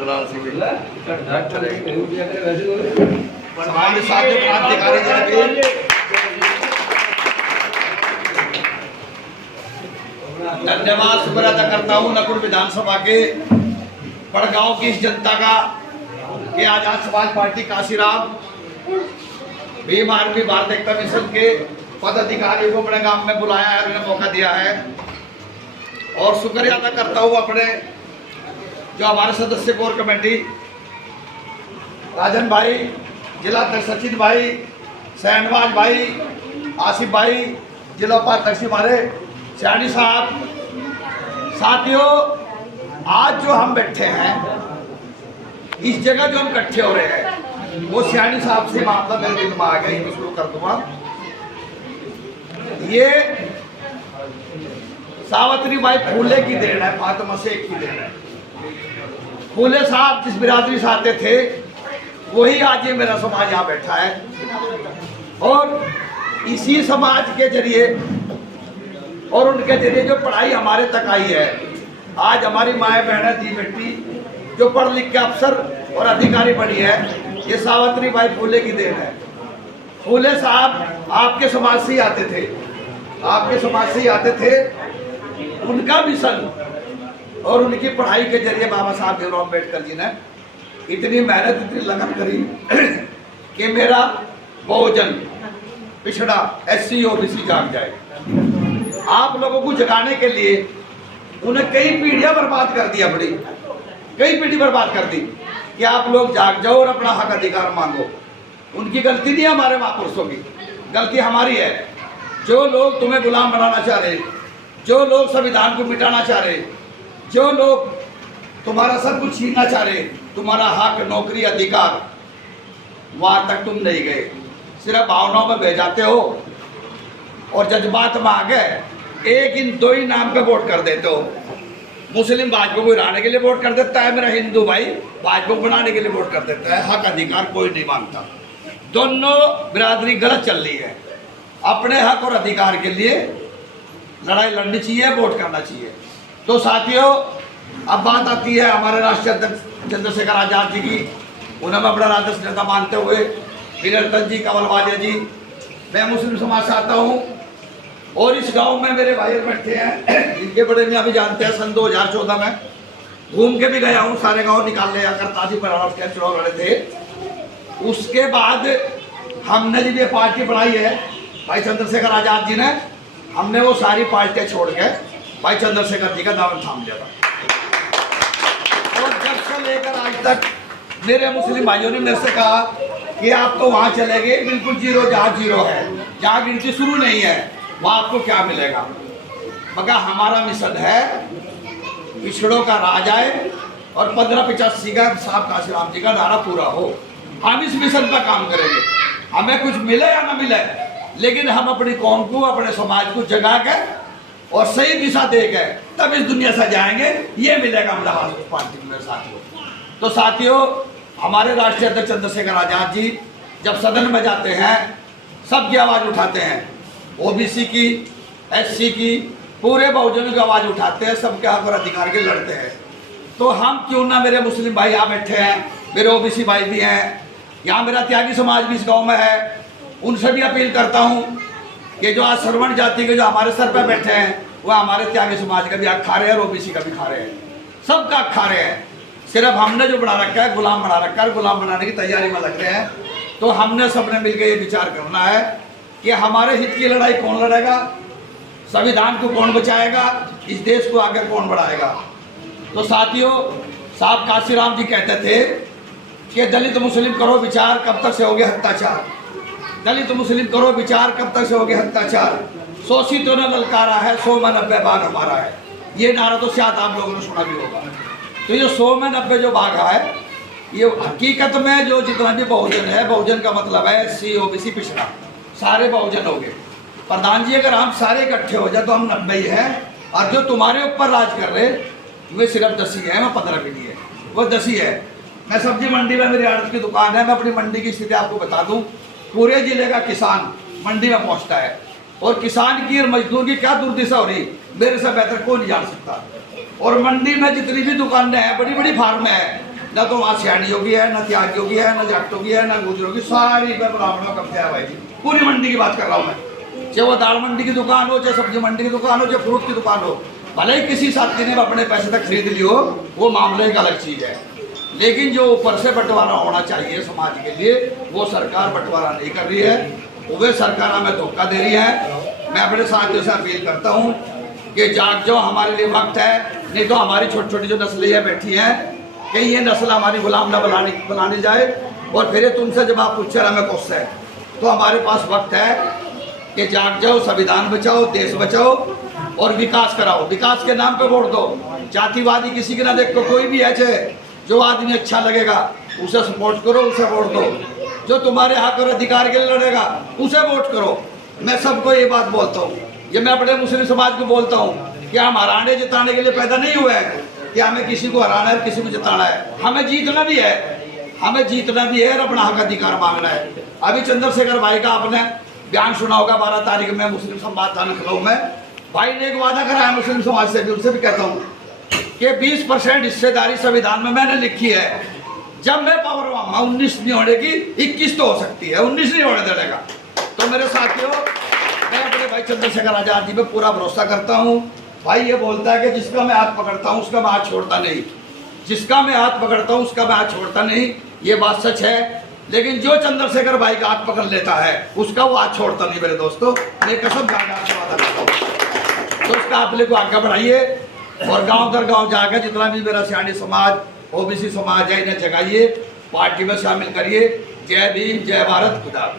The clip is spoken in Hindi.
बदलाव से भी हमारे साथ जो क्रांतिकारी जन धन्यवाद शुक्र अदा करता हूँ नकुल विधानसभा के बड़गांव की इस जनता का कि आजाद समाज पार्टी काशीराम भीम आर्मी भारत एकता मिशन के पदाधिकारियों को अपने गांव में बुलाया है, उन्हें मौका दिया है। और शुक्रिया अदा करता हूँ अपने जो हमारे सदस्य कोर कमेटी राजन भाई, जिला अध्यक्ष सचिन भाई, शहनवाज भाई, आसिफ भाई, जिला उपाध्यक्ष हमारे सियानी साहब। साथियों, आज जो हम बैठे हैं इस जगह जो हम इकट्ठे हो रहे हैं वो सियानी साहब से मामला मेरे दिल में आ गया, ये शुरू कर दूंगा। ये सावित्री बाई फूले की देन है, फातिमा शेख की देन है। फूले साहब जिस बिरादरी से आते थे वही आज ये मेरा समाज यहाँ बैठा है और इसी समाज के जरिए और उनके जरिए जो पढ़ाई हमारे तक आई है। आज हमारी माएँ बहनें दी बेटी जो पढ़ लिख के अफसर और अधिकारी बनी है, ये सावित्री बाई फूले की देन है। फूले साहब आपके समाज से ही आते थे, आपके समाज से ही आते थे। उनका मिशन और उनकी पढ़ाई के जरिए बाबा साहब भीमराव अम्बेडकर जी ने इतनी मेहनत, इतनी लगन करी कि मेरा बहुजन पिछड़ा SC OBC जाग जाए। आप लोगों को जगाने के लिए उन्हें कई पीढ़ियां बर्बाद कर दी, अपनी कई पीढ़ी बर्बाद कर दी कि आप लोग जाग जाओ और अपना हक अधिकार मांगो। उनकी गलती नहीं है, हमारे महापुरुषों की गलती हमारी है। जो लोग तुम्हें गुलाम बनाना चाह रहे, जो लोग संविधान को मिटाना चाह रहे, जो लोग तुम्हारा सब कुछ छीनना चाह रहे, तुम्हारा हक, नौकरी, अधिकार, वहां तक तुम नहीं गए। सिर्फ भावनाओं में बह जाते हो और जज्बात में आ गए एक इन दो ही नाम पे वोट कर देते हो। मुस्लिम भाजपा को गिराने के लिए वोट कर देता है, मेरा हिंदू भाई भाजपा को बनाने के लिए वोट कर देता है। हक अधिकार कोई नहीं मांगता। दोनों बिरादरी गलत चल रही है। अपने हक और अधिकार के लिए लड़ाई लड़नी चाहिए, वोट करना चाहिए। तो साथियों, अब बात आती है हमारे राष्ट्रीय अध्यक्ष चंद्रशेखर आजाद जी की। उन्हें मैं बड़ा राजस्व नेता मानते हुए वीररतन जी, कंवल वालिया जी, मैं मुस्लिम समाज से आता हूँ और इस गांव में मेरे भाई बैठे हैं इनके बड़े में अभी जानते हैं। सन 2014 में घूम के भी गया हूँ, सारे गांव निकाल लिया कर ताजी पर चुनाव लड़े थे। उसके बाद हमने जब ये पार्टी बनाई है भाई चंद्रशेखर आजाद जी ने, हमने वो सारी पार्टियां छोड़ के भाई चंद्रशेखर जी का दामन थाम लिया था। और जब से लेकर आज तक मेरे मुस्लिम भाइयों ने मेरे से कहा कि आप तो वहाँ चले गए बिल्कुल जीरो, जहाँ जीरो है, जहाँ गिनती शुरू नहीं है, वहाँ आपको क्या मिलेगा। मगर हमारा मिशन है पिछड़ों का राज आए और 1585 का साहब काशीराम जी का नारा पूरा हो। हम इस मिशन पर काम करेंगे, हमें कुछ मिले या ना मिले, लेकिन हम अपनी कौम को, अपने समाज को जगा के और सही दिशा दे के तब इस दुनिया से जाएंगे। ये मिलेगा हमारा पार्टी में साथियों। तो साथियों, हमारे राष्ट्रीय अध्यक्ष चंद्रशेखर आजाद जी जब सदन में जाते हैं सबकी आवाज़ उठाते हैं, OBC की, SC की, पूरे बहुजनों की आवाज़ उठाते हैं, सबके हक और अधिकार के लड़ते हैं। तो हम क्यों ना, मेरे मुस्लिम भाई यहाँ बैठे हैं, मेरे OBC भाई भी हैं, यहाँ मेरा त्यागी समाज भी इस गांव में है, उनसे भी अपील करता हूँ कि जो आज श्रवण जाति के जो हमारे सर पर बैठे हैं वह हमारे त्यागी समाज का भी हक खा रहे हैं और OBC का भी खा रहे हैं, सबका हक खा रहे हैं। सिर्फ हमने जो बना रखा है, गुलाम बना रखा है, गुलाम बनाने की तैयारी में लग रहे हैं। तो हमने सबने मिलकर ये विचार करना है कि हमारे हित की लड़ाई कौन लड़ेगा, संविधान को कौन बचाएगा, इस देश को आगे कौन बढ़ाएगा। तो साथियों, साहब काशीराम जी कहते थे कि दलित मुस्लिम करो विचार, कब तक से होगे अत्याचार। दलित मुस्लिम करो विचार, कब तक से होगे अत्याचार। शोषितों ने ललकारा है, 100 में 90 भाग हमारा है। ये नारा तो शायद आप लोगों ने सुना भी होगा। तो ये 100 में 90 जो भाग है, ये हकीकत में जो जितना भी बहुजन है, बहुजन का मतलब है SC OBC पिछड़ा, सारे बहुजन हो गए। प्रधान जी, अगर हम सारे इकट्ठे हो जाए तो हम 90 ही हैं, और जो तुम्हारे ऊपर राज कर रहे वे सिर्फ 10 ही है, मैं 15 भी नहीं है, वो 10 ही है। मैं सब्जी मंडी में, मेरी आड़त की दुकान है, मैं अपनी मंडी की स्थिति आपको बता दूं। पूरे जिले का किसान मंडी में पहुंचता है और किसान की और मजदूर की क्या दुर्दशा हो रही मेरे से बेहतर कोई नहीं जान सकता। और मंडी में जितनी भी दुकानें हैं, बड़ी बड़ी फार्में हैं, न तो वहाँ सियानी योगी है, न त्याग योगी है, न जाट योगी है, न गुजर योगी, सारी ब्राह्मणों का कब्जा है भाई जी। पूरी मंडी की बात कर रहा हूँ मैं, चाहे वो दाल मंडी की दुकान हो, चाहे सब्जी मंडी की दुकान हो, चाहे फ्रूट की दुकान हो, भले ही किसी साथी ने अपने पैसे तक खरीद ली हो, वो मामले एक अलग चीज़ है। लेकिन जो ऊपर से बंटवारा होना चाहिए समाज के लिए, वो सरकार बंटवारा नहीं कर रही है, वो सरकार हमें धोखा दे रही है। मैं अपने साथियों से अपील करता हूँ कि जाग जाओ, हमारे लिए वक्त है, नहीं तो हमारी छोटी छोटी जो नस्लें बैठी हैं, कहीं ये नस्ल हमारी गुलाम न बनानी जाए। और फिर तुमसे जब आप पूछे हमें क्वेश्चन है, तो हमारे पास वक्त है कि जाग जाओ, संविधान बचाओ, देश बचाओ और विकास कराओ। विकास के नाम पे वोट दो, जातिवादी किसी के ना देखो, कोई भी है चाहे जो आदमी अच्छा लगेगा उसे सपोर्ट करो, उसे वोट दो। जो तुम्हारे हक और अधिकार के लिए लड़ेगा उसे वोट करो। मैं सबको ये बात बोलता हूँ, ये मैं अपने मुस्लिम समाज को बोलता हूँ कि हम हराने जिताने के लिए पैदा नहीं हुए हैं कि हमें किसी को हराना है, किसी को जिताना है। हमें जीतना भी है, हमें जीतना भी है और अपना हक अधिकार मांगना है। अभी चंद्रशेखर भाई का आपने बयान सुना होगा, 12 तारीख में मुस्लिम संवाद था लखनऊ में। भाई ने एक वादा करा है मुस्लिम समाज से भी, उनसे भी कहता हूँ कि 20% हिस्सेदारी संविधान में मैंने लिखी है। जब मैं पावर में 19 नहीं होने की, 21 तो हो सकती है, 19 नहीं होने देने का। तो मेरे साथियों, मैं अपने भाई चंद्रशेखर आजाद जी पे पूरा भरोसा करता हूँ। भाई ये बोलता है कि जिसका मैं हाथ पकड़ता हूँ उसका मैं हाथ छोड़ता नहीं, जिसका मैं हाथ पकड़ता हूँ उसका मैं हाथ छोड़ता नहीं, ये बात सच है। लेकिन जो चंद्रशेखर भाई का हाथ पकड़ लेता है उसका वो हाथ छोड़ता नहीं मेरे दोस्तों, ये कसम खा के वादा करता हूँ। तो उसका आप को आगे बढ़ाइए और गांव दर गांव जाकर जितना भी मेरा सियानी समाज, ओबीसी समाज है, इन्हें जगाइए, पार्टी में शामिल करिए। जय भीम, जय भारत, खुदा।